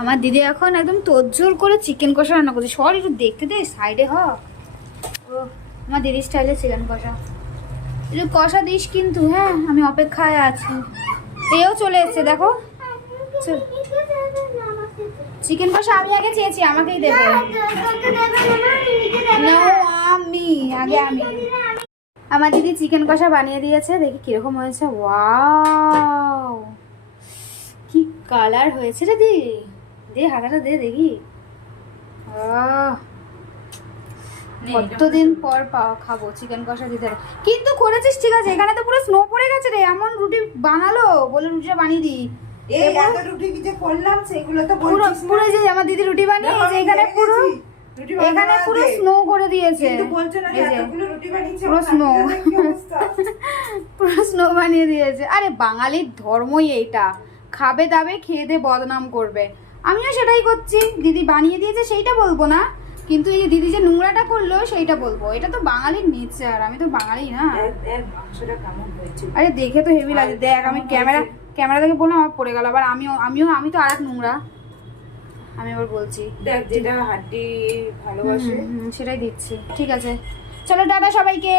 আমার দিদি এখন একদম তোড়জোড় করে চিকেন কষা রান্না করছে। সর একটু দেখতে দে, সাইডে হ। ও আমার দিদি স্টাইলে চিকেন কষা, একটু কষা দিস কিন্তু। হ্যাঁ আমি অপেক্ষায় আছি। এও চলে এসছে দেখো। চিকেন কষা আমি আগে চেয়েছি, আমাকেই দেবে। না আমি আগে, আমি। আমার দিদি চিকেন কষা বানিয়ে দিয়েছে, দেখি কিরকম হয়েছে। ওয়াও কি কালার হয়েছে রে দি, দে হাতাটা দে দেখি। কতদিন পর খাবো চিকেন কষা দিতে। কিন্তু করেছিস ঠিক আছে, এখানে তো পুরো স্নো পড়ে গেছে রে। এমন রুটি বানালো, বলে রুটিটা বানিয়ে দি। এই এত রুটি কি যে করলাম সেগুলো তো পুরো বলছিস না। পুরো যে আমার দিদি রুটি বানিয়েছে, এখানে পুরো এখানে পুরো স্নো করে দিয়েছে। কিন্তু বলছো না যে এতগুলো রুটি বানিয়েছে, পুরো স্নো, কি অবস্থা। পুরো স্নো বানিয়ে দিয়েছে। আরে বাঙালির ধর্মই এইটা, খাবে দাবে খেয়ে দে বদনাম করবে। আমিও সেটাই করছি। দিদি বানিয়ে দিয়েছে সেইটা বলবো না, কিন্তু এই যে দিদি যে নোংরাটা করলো সেইটা বলবো। এটা তো বাঙালির নেচার, আমি তো বাঙালি না। মাংসটা কেমন হয়েছে? আরে দেখে তো হেভি লাগে। দেখ আমি ক্যামেরা দেখে বললাম, আমার পড়ে গেল আবার। আমি তো আর এক নোংরা। আমি আবার বলছি দেখ যেটা হাড্ডি ভালোবাসে সেটাই দিচ্ছি। ঠিক আছে চলো টাটা সবাইকে।